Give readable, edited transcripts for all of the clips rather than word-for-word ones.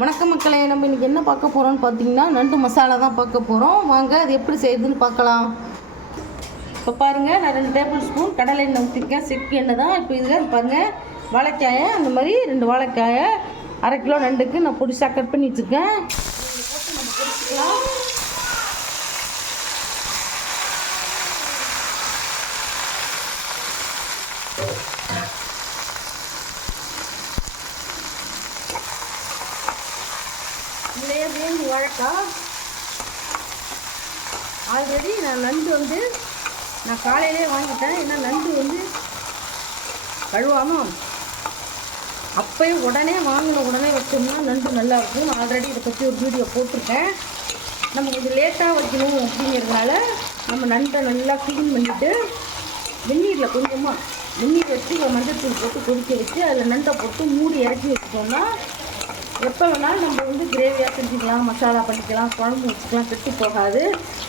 வணக்கம் மக்களே, நம்ம இன்றைக்கி என்ன பார்க்க போகிறோம்னு பார்த்தீங்கன்னா நண்டு மசாலா தான் பார்க்க போகிறோம். வாங்க அது எப்படி செய்யுதுன்னு பார்க்கலாம். இப்போ பாருங்கள், நான் 2 டேபிள் ஸ்பூன் கடலை எண்ணெய் ஊற்றிருக்கேன். செக்கு எண்ணெய் தான். இப்போ இதில் பாருங்கள், வாழைக்காயை அந்த மாதிரி 2 வாழைக்காயை 1/2 கிலோ நண்டுக்கு நான் பொடிசாக கட் பண்ணி வச்சுருக்கேன். போட்டு நம்ம பொரிச்சிக்கலாம். இதுலேயே வேண்டி வாழைக்காய் ஆல்ரெடி நான் நண்டு நான் காலையிலே வாங்கிட்டேன். ஏன்னா நண்டு கழுவாமல் அப்போயே உடனே உடனே வச்சோம்னா நண்டு நல்லாயிருக்கும். நான் ஆல்ரெடி இதை பற்றி ஒரு வீடியோ போட்டிருக்கேன். நம்ம கொஞ்சம் லேட்டாக வைக்கணும் அப்படிங்கிறதுனால நம்ம நண்டை நல்லா க்ளீன் பண்ணிவிட்டு வெந்நீரில் கொஞ்சமாக வெந்நீர் வச்சு மஞ்சள் போட்டு கொதிக்க வச்சு அதில் நண்டை போட்டு மூடி இறக்கி வச்சுட்டோம்னா எப்போ வேணாலும் நம்ம கிரேவியாக செஞ்சுக்கலாம், மசாலா பண்ணிக்கலாம், குழம்பு வச்சுக்கலாம், கெட்டு போகாது.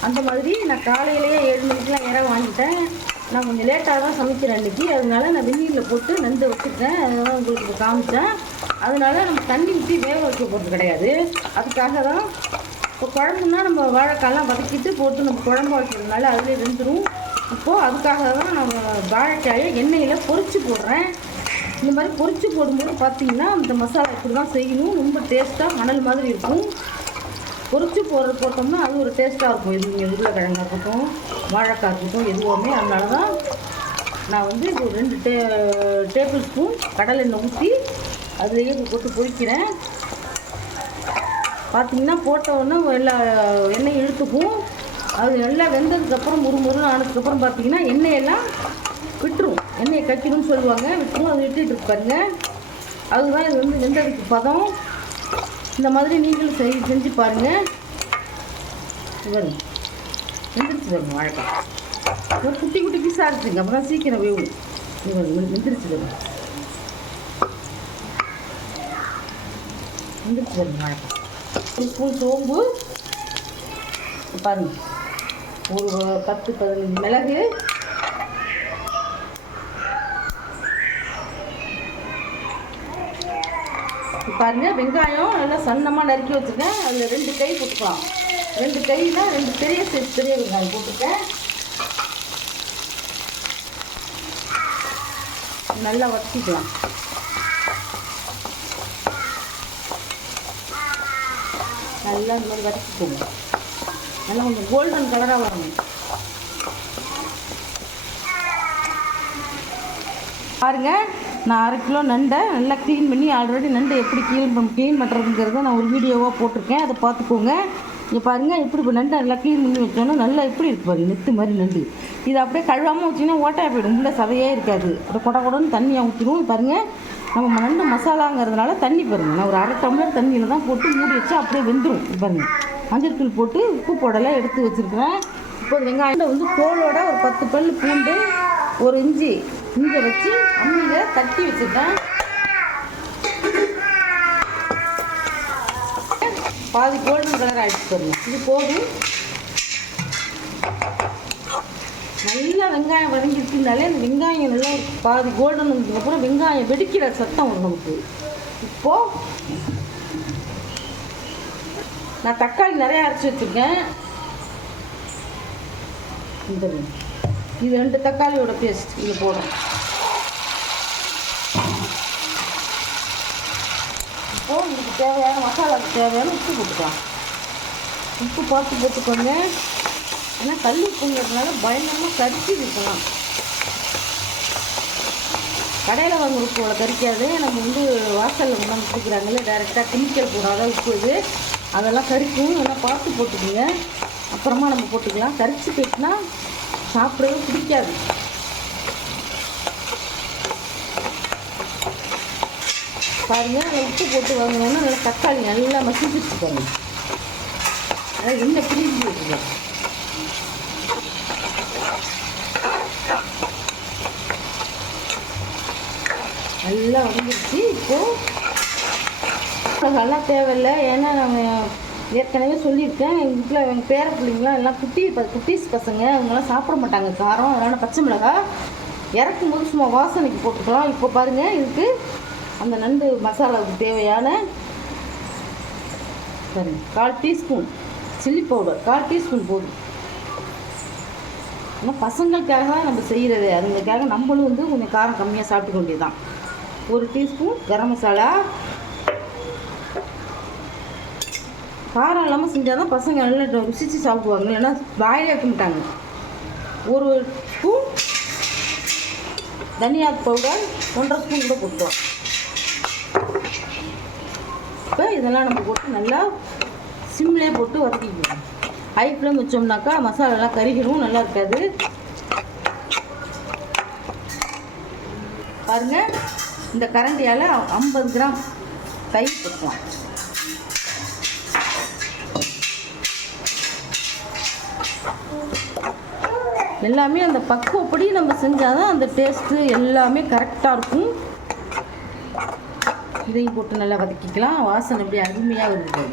அந்த மாதிரி நான் காலையிலேயே 7 மணிக்கெலாம் வாங்கிட்டேன். நான் கொஞ்சம் லேட்டாக தான் சமைக்கிறேன் இன்றைக்கி. அதனால நான் வெந்நீரில் போட்டு நண்டு வச்சுருக்கேன். அதனால் உங்களுக்கு காமிச்சேன். அதனால் நம்ம தண்ணி ஊற்றி வேக வைக்க போகிறது கிடையாது. அதுக்காக தான் இப்போ குழம்புனா நம்ம வாழைக்காயெலாம் வதக்கிட்டு போட்டு நம்ம குழம்பு வைக்கிறதுனால அதிலே வெந்துடும். இப்போது அதுக்காக தான் நான் வாழைக்காயை எண்ணெயில் பொரித்து போடுறேன். இந்த மாதிரி பொரித்து போடும்போது பார்த்திங்கன்னா அந்த மசாலா இப்படி தான் செய்யணும். ரொம்ப டேஸ்ட்டாக மணல் மாதிரி இருக்கும். பொரித்து போட்டோம்னா அது ஒரு டேஸ்ட்டாக இருக்கும். இது உருளைக்கிழங்காக இருக்கட்டும், வாழைக்காய் இருக்கட்டும், எதுவுமே. அதனால தான் நான் இப்போ 2 டேபிள் ஸ்பூன் கடலை எண்ணெய் ஊற்றி அதுலேயே போட்டு பொரிக்கிறேன். பார்த்திங்கன்னா போட்டோன்னா எல்லா எண்ணெய் இழுத்துக்கும். அது நல்லா வெந்ததுக்கப்புறம் முறுமுறுன்னு ஆனதுக்கப்புறம் பார்த்திங்கன்னா எண்ணெயெல்லாம் விட்டுரும். எண்ணெயை கட்டிடும்னு சொல்லுவாங்க, விட்டுரும். அது விட்டுட்டு இருப்பாருங்க. அதுதான் இது வெந்ததுக்கு பதம். இந்த மாதிரி நீங்களும் செஞ்சு பாருங்கள். வரும் வெந்துருச்சு வரும் வாழைக்காய். ஒரு குட்டி குட்டி பீஸாக இருக்குங்க, அப்போ தான் சீக்கிரம் வேவும். வெந்துருச்சு வரும் வாழைக்காய். 1 ஸ்பூன் சோம்பு பாருங்கள், ஒரு 10-15 மிளகு, பாருங்கள். வெங்காயம் நல்லா சன்னமாக நறுக்கி வச்சுருக்கேன். அதில் 2 கை போட்டுக்கலாம். 2 கைனா 2 பெரிய சைஸ் பெரிய வெங்காயம் போட்டுருக்கேன். நல்லா வதக்கிக்கலாம். நல்லா இந்த மாதிரி வதக்கிக்கோங்க. நல்லா கொஞ்சம் கோல்டன் கலராக வரணும். பாருங்கள், நான் 1/2 கிலோ நண்டை நல்லா க்ளீன் பண்ணி ஆல்ரெடி நண்டை எப்படி க்ளீன் பண்ணுறதுங்கிறத நான் ஒரு வீடியோவாக போட்டிருக்கேன். அதை பார்த்துக்கோங்க. இங்கே பாருங்கள், எப்படி இப்போ நண்டை நல்லா க்ளீன் பண்ணி வச்சோன்னா நல்லா எப்படி இருக்கு பாருங்கள், நெத்து மாதிரி நண்டு. இது அப்படியே கழுவாமல் வச்சிங்கன்னா ஓட்டையாக போயிடும். உள்ள சதையே இருக்காது. அப்படியே கொடன்னு தண்ணியாக ஊற்றிடும். பாருங்கள், நம்ம நண்டு மசாலாங்கிறதுனால தண்ணி பாருங்கள், நான் ஒரு 1/2 டம்ளர் தண்ணியில் தான் போட்டு மூடி வச்சு அப்படியே வெந்துடும். பாருங்கள், மஞ்சள் தூள் போட்டு உப்பு போடலை எடுத்து வச்சுருக்கிறேன். இப்போ வெங்காயம் தோலோட ஒரு 10 பல் பூண்டு, 1 இஞ்சி வச்சு அம்மியில் தட்டி வச்சுருக்கேன். பாதி கோல்டன் கலர் ஆகிடுச்சு பாருங்க. இது போதும். நல்லா வெங்காயம் வதங்கிட்டுனாலே அந்த வெங்காயம் நல்லா பாதி கோல்டன் வந்ததுக்கப்புறம் வெங்காயம் வெடிக்கிற சத்தம் வரும் நமக்கு. இப்போது நான் தக்காளி நிறையா அரைச்சி வச்சுருக்கேன். இது 2 தக்காளியோட பேஸ்ட் இது போடும். இப்போது இதுக்கு தேவையான மசாலாவுக்கு தேவையான உப்பு போட்டுக்கலாம். உப்பு பார்த்து போட்டுக்கோங்க. ஏன்னா கல் உப்புங்கிறதுனால பயங்கரமாக கரிச்சி இருக்கலாம். கடையில் வாங்குற உப்போட கரிக்காது. நம்ம வாசலில் கொண்டாந்து கொடுக்குறாங்களே டைரெக்டாக கெமிக்கல் போடாத உப்பு இது, அதெல்லாம் கரிக்கும். அதெல்லாம் பார்த்து போட்டுக்கோங்க. அப்புறமா நம்ம போட்டுக்கலாம். கரிச்சு போயிட்டுனா சாப்பிடவே பிடிக்காது. பாருங்கள், நல்லா உப்பு போட்டு வாங்கினோன்னா நல்லா தக்காளி நல்லா மசிச்சு பாருங்கள். அதாவது எண்ணெய் பிரிஞ்சு வச்சுக்கலாம். நல்லா வந்துடுச்சு. இப்போது அதெல்லாம் தேவையில்லை. ஏன்னா நாங்கள் ஏற்கனவே சொல்லியிருக்கேன், எங்கள் வீட்டில் எங்கள் பேர பிள்ளைங்களாம் எல்லாம் குட்டீஸ் பசங்க, அவங்களாம் சாப்பிட மாட்டாங்க காரம். அதனால் பச்சை மிளகாய் இறக்கும்போது சும்மா வாசனைக்கு போட்டுக்கலாம். இப்போ பாருங்கள், இதுக்கு அந்த நண்டு மசாலாவுக்கு தேவையான பாருங்க 1/4 டீஸ்பூன் சில்லி பவுடர், 1/4 டீஸ்பூன் போதும். ஆனால் பசங்களுக்காக தான் நம்ம செய்கிறது, அதுங்களுக்காக நம்மளும் வந்து கொஞ்சம் காரம் கம்மியாக சாப்பிட்டுக்க வேண்டியதுதான். 1 டீஸ்பூன் கரம் மசாலா. காரம் இல்லாமல் செஞ்சால் தான் பசங்க நல்லா ருசித்து சாப்பிடுவாங்க, இல்லைன்னா வாயிலே வைக்க மாட்டாங்க. 1 ஸ்பூன் தனியா பவுடர், 1/2 ஸ்பூன் கூட போட்டோம். இப்போ இதெல்லாம் நம்ம போட்டு நல்லா சிம்லேயே போட்டு வதக்கிக்குவோம். ஹை ஃப்ளேம் வச்சோம்னாக்கா மசாலாலாம் கருகிடும், நல்லா இருக்காது. பாருங்கள், இந்த கரண்டியால் 50 கிராம் தயிர் போட்டுக்கலாம். எல்லாமே அந்த பக்குவப்படி நம்ம செஞ்சால் தான் அந்த டேஸ்ட்டு எல்லாமே கரெக்டாக இருக்கும். இதையும் போட்டு நல்லா வதக்கிக்கலாம். வாசனை எப்படி அருமையாக வருது.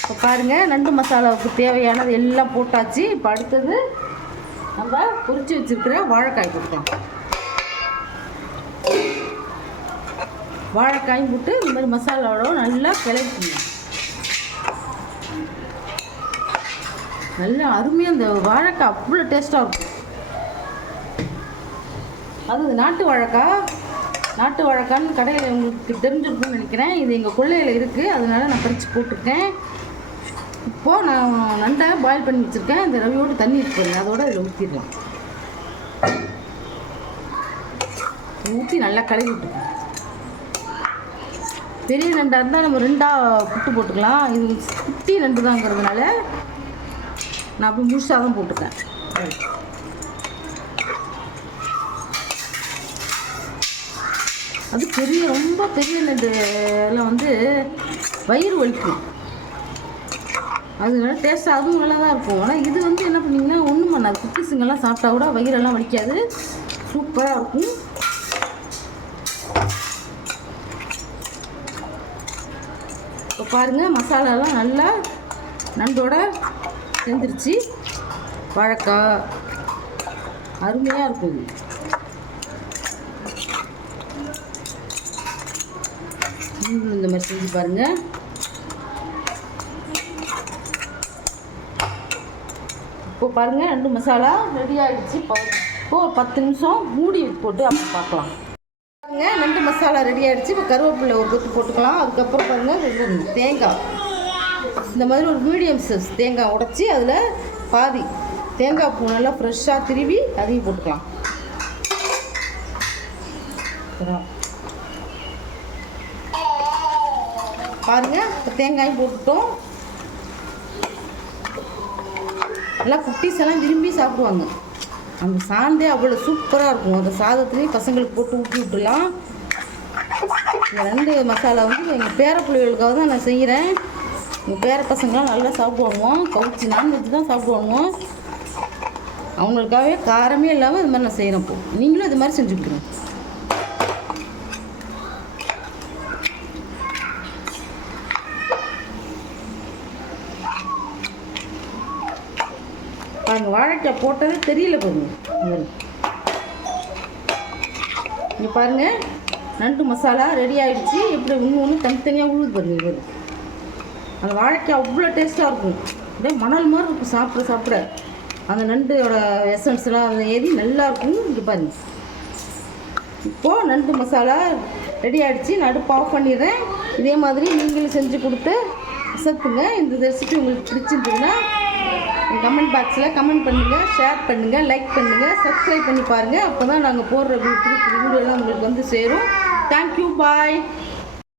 இப்போ பாருங்கள், நண்டு மசாலாவுக்கு தேவையானது எல்லாம் போட்டாச்சு. இப்போ அடுத்தது நம்ம பொரிச்சு வச்சுருக்கிற வாழைக்காய் போட்டோம். வாழைக்காயும் போட்டு இந்த மாதிரி மசாலாவோட நல்லா கிளப்பிக்கணும். நல்லா அருமையாக அந்த வாழைக்காய் அவ்வளோ டேஸ்ட்டாக இருக்கும். அது நாட்டு வாழைக்கான்னு கடையில் உங்களுக்கு தெரிஞ்சிருக்குன்னு நினைக்கிறேன். இது எங்கள் கொள்ளையில் இருக்குது, அதனால நான் பறித்து போட்டிருக்கேன். இப்போது நான் நண்டை பாயில் பண்ணி வச்சுருக்கேன். இந்த ரவியோடு தண்ணி இருக்குது, அதோடு இதில் ஊற்றிடலாம். ஊற்றி நல்லா கழுவி விட்டுருக்கேன். பெரிய நண்டாக இருந்தால் நம்ம 2ஆக புட்டு போட்டுக்கலாம். இது குட்டி நண்டு தாங்கிறதுனால நான் அப்படி முழுசாக தான் போட்டுக்கேன். அது ரொம்ப பெரிய நண்டு எல்லாம் வந்து வயிறு வலிக்கும், அதனால டேஸ்ட்டாக அதுவும் நல்லா தான் இருக்கும். ஆனால் இது வந்து என்ன பண்ணிங்கன்னா ஒன்றும் பண்ணாது, குட்டிஸுங்கெல்லாம் சாப்பிட்டா கூட வயிறெல்லாம் வலிக்காது, சூப்பராக இருக்கும். இப்போ பாருங்கள், மசாலாலாம் நல்லா நண்டோட செஞ்சிருச்சு. வாழைக்காய் அருமையாக இருக்கும். இந்த மாதிரி செஞ்சு பாருங்கள். இப்போ பாருங்கள், நண்டு மசாலா ரெடி ஆகிடுச்சு. இப்போ 10 நிமிஷம் மூடி போட்டு அப்போ பார்க்கலாம். பாருங்கள், நண்டு மசாலா ரெடி ஆகிடுச்சு. இப்போ கருவேப்பிலை ஒரு கொத்து போட்டுக்கலாம். அதுக்கப்புறம் பாருங்கள், தேங்காய் இந்த மாதிரி ஒரு மீடியம் சைஸ் தேங்காய் உடைச்சி அதில் பாதி தேங்காய் பூ நல்லா ஃப்ரெஷ்ஷாக திருவி அதையும் போட்டுக்கலாம். பாருங்கள், இப்போ தேங்காயும் போட்டுட்டோம். நல்லா குட்டீஸ் எல்லாம் விரும்பி சாப்பிடுவாங்க. அந்த சாந்தே அவ்வளோ சூப்பராக இருக்கும். அந்த சாதத்துலேயும் பசங்களுக்கு போட்டு ஊற்றி விட்டுலாம். இந்த நண்டு மசாலா வந்து எங்கள் பேர பிள்ளைகளுக்காக தான் நான் செய்கிறேன். எங்கள் பேர பசங்களாம் நல்லா சாப்பிடுவாங்க, கவுச்சி நான்வெஜ் தான் சாப்பிடுவாங்க. அவங்களுக்காகவே காரமே இல்லாமல் இது மாதிரி நான் செய்கிறேன். இப்போ நீங்களும் இது மாதிரி செஞ்சு கொடுங்க. பாருங்கள், வாழைக்காய் போட்டது தெரியல பாருங்கள். இங்கே பாருங்கள், நண்டு மசாலா ரெடி ஆகிடுச்சு. எப்படி ஒன்று தனித்தனியாக உழுது பாருங்கள். அந்த வாழைக்காய் அவ்வளோ டேஸ்ட்டாக இருக்கும், அப்படியே மணல் மாதிரி இருக்கும். சாப்பிட அந்த நண்டோட எசன்ஸ்லாம் அதில் ஏறி நல்லாயிருக்கும். இங்கே பாருங்கள், இப்போது நண்டு மசாலா ரெடி ஆகிடுச்சு. நான் அடுப்பு ஆஃப் பண்ணிடுறேன். இதே மாதிரி நீங்களும் செஞ்சு கொடுத்து அசத்துங்க. இந்த ரெசிபி உங்களுக்கு பிடிச்சிருந்ததுன்னா கமெண்ட் பாக்ஸில் கமெண்ட் பண்ணுங்கள், ஷேர் பண்ணுங்கள், லைக் பண்ணுங்கள், சப்ஸ்கிரைப் பண்ணி பாருங்கள். அப்போ தான் நாங்கள் போடுற வீடியோலாம் உங்களுக்கு வந்து சேரும். தேங்க்யூ, பாய்.